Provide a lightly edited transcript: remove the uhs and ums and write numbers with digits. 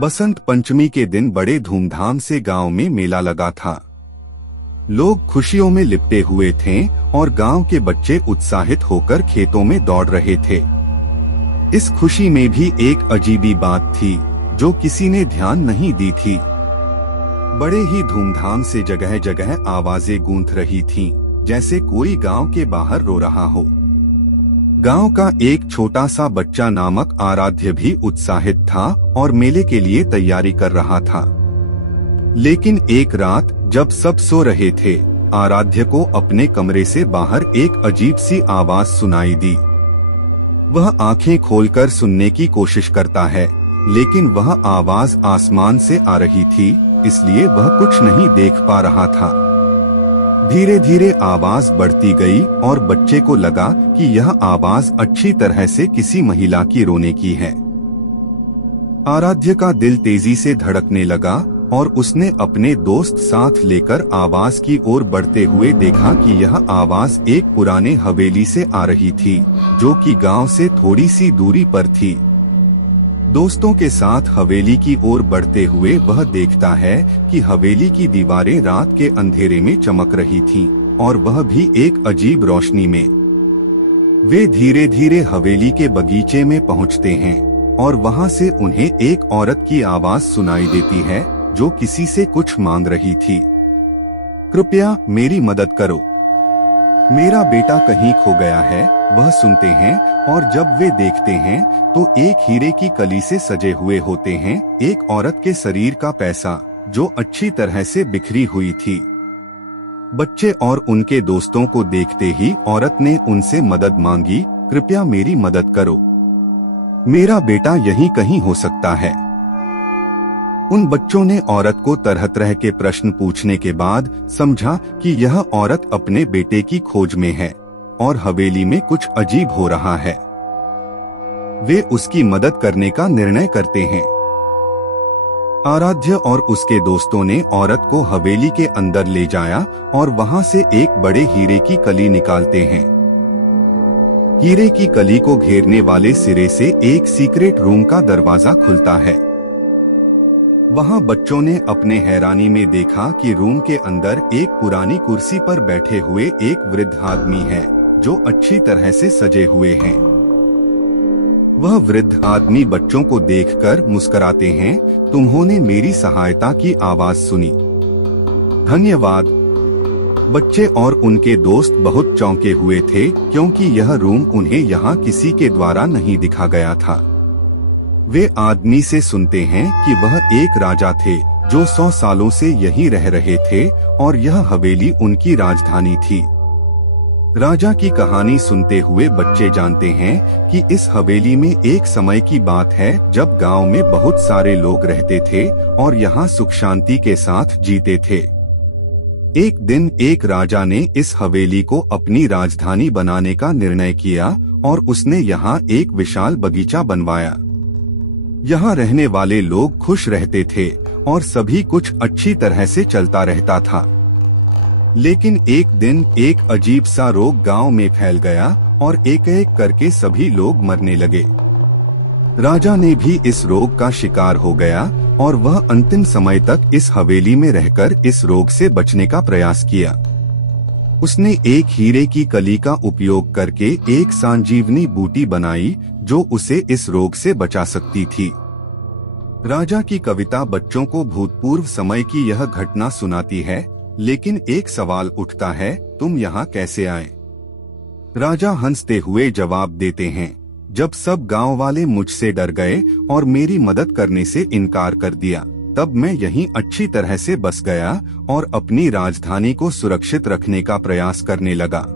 बसंत पंचमी के दिन बड़े धूमधाम से गांव में मेला लगा था। लोग खुशियों में लिपटे हुए थे और गांव के बच्चे उत्साहित होकर खेतों में दौड़ रहे थे। इस खुशी में भी एक अजीबी बात थी जो किसी ने ध्यान नहीं दी थी। बड़े ही धूमधाम से जगह जगह आवाजें गूंज रही थीं, जैसे कोई गांव के बाहर रो रहा हो। गांव का एक छोटा सा बच्चा नामक आराध्य भी उत्साहित था और मेले के लिए तैयारी कर रहा था। लेकिन एक रात जब सब सो रहे थे, आराध्य को अपने कमरे से बाहर एक अजीब सी आवाज सुनाई दी। वह आंखें खोलकर सुनने की कोशिश करता है, लेकिन वह आवाज आसमान से आ रही थी, इसलिए वह कुछ नहीं देख पा रहा था। धीरे धीरे आवाज बढ़ती गई और बच्चे को लगा कि यह आवाज अच्छी तरह से किसी महिला की रोने की है। आराध्य का दिल तेजी से धड़कने लगा और उसने अपने दोस्त साथ लेकर आवाज की ओर बढ़ते हुए देखा कि यह आवाज एक पुराने हवेली से आ रही थी, जो कि गांव से थोड़ी सी दूरी पर थी। दोस्तों के साथ हवेली की ओर बढ़ते हुए वह देखता है कि हवेली की दीवारें रात के अंधेरे में चमक रही थीं और वह भी एक अजीब रोशनी में। वे धीरे धीरे हवेली के बगीचे में पहुंचते हैं और वहां से उन्हें एक औरत की आवाज सुनाई देती है जो किसी से कुछ मांग रही थी। कृपया मेरी मदद करो, मेरा बेटा कहीं खो गया है। वह सुनते हैं और जब वे देखते हैं तो एक हीरे की कली से सजे हुए होते हैं एक औरत के शरीर का पैसा, जो अच्छी तरह से बिखरी हुई थी। बच्चे और उनके दोस्तों को देखते ही औरत ने उनसे मदद मांगी, कृपया मेरी मदद करो, मेरा बेटा यहीं कहीं हो सकता है। उन बच्चों ने औरत को तरह तरह के प्रश्न पूछने के बाद समझा कि यह औरत अपने बेटे की खोज में है और हवेली में कुछ अजीब हो रहा है। वे उसकी मदद करने का निर्णय करते हैं। आराध्य और उसके दोस्तों ने औरत को हवेली के अंदर ले जाया और वहां से एक बड़े हीरे की कली निकालते हैं। हीरे की कली को घेरने वाले सिरे से एक सीक्रेट रूम का दरवाजा खुलता है। वहां बच्चों ने अपने हैरानी में देखा कि रूम के अंदर एक पुरानी कुर्सी पर बैठे हुए एक वृद्ध आदमी है, जो अच्छी तरह से सजे हुए हैं। वह वृद्ध आदमी बच्चों को देखकर मुस्कुराते हैं, तुम्होंने मेरी सहायता की आवाज सुनी, धन्यवाद। बच्चे और उनके दोस्त बहुत चौंके हुए थे क्योंकि यह रूम उन्हें यहाँ किसी के द्वारा नहीं दिखा गया था। वे आदमी से सुनते हैं कि वह एक राजा थे जो 100 सालों से यहीं रह रहे थे और यह हवेली उनकी राजधानी थी। राजा की कहानी सुनते हुए बच्चे जानते हैं कि इस हवेली में एक समय की बात है जब गांव में बहुत सारे लोग रहते थे और यहाँ सुख शांति के साथ जीते थे। एक दिन एक राजा ने इस हवेली को अपनी राजधानी बनाने का निर्णय किया और उसने यहाँ एक विशाल बगीचा बनवाया। यहाँ रहने वाले लोग खुश रहते थे और सभी कुछ अच्छी तरह से चलता रहता था। लेकिन एक दिन एक अजीब सा रोग गांव में फैल गया और एक एक करके सभी लोग मरने लगे। राजा ने भी इस रोग का शिकार हो गया और वह अंतिम समय तक इस हवेली में रहकर इस रोग से बचने का प्रयास किया। उसने एक हीरे की कली का उपयोग करके एक संजीवनी बूटी बनाई जो उसे इस रोग से बचा सकती थी। राजा की कविता बच्चों को भूतपूर्व समय की यह घटना सुनाती है, लेकिन एक सवाल उठता है, तुम यहाँ कैसे आए? राजा हंसते हुए जवाब देते हैं, जब सब गांव वाले मुझसे डर गए और मेरी मदद करने से इनकार कर दिया, तब मैं यहीं अच्छी तरह से बस गया और अपनी राजधानी को सुरक्षित रखने का प्रयास करने लगा।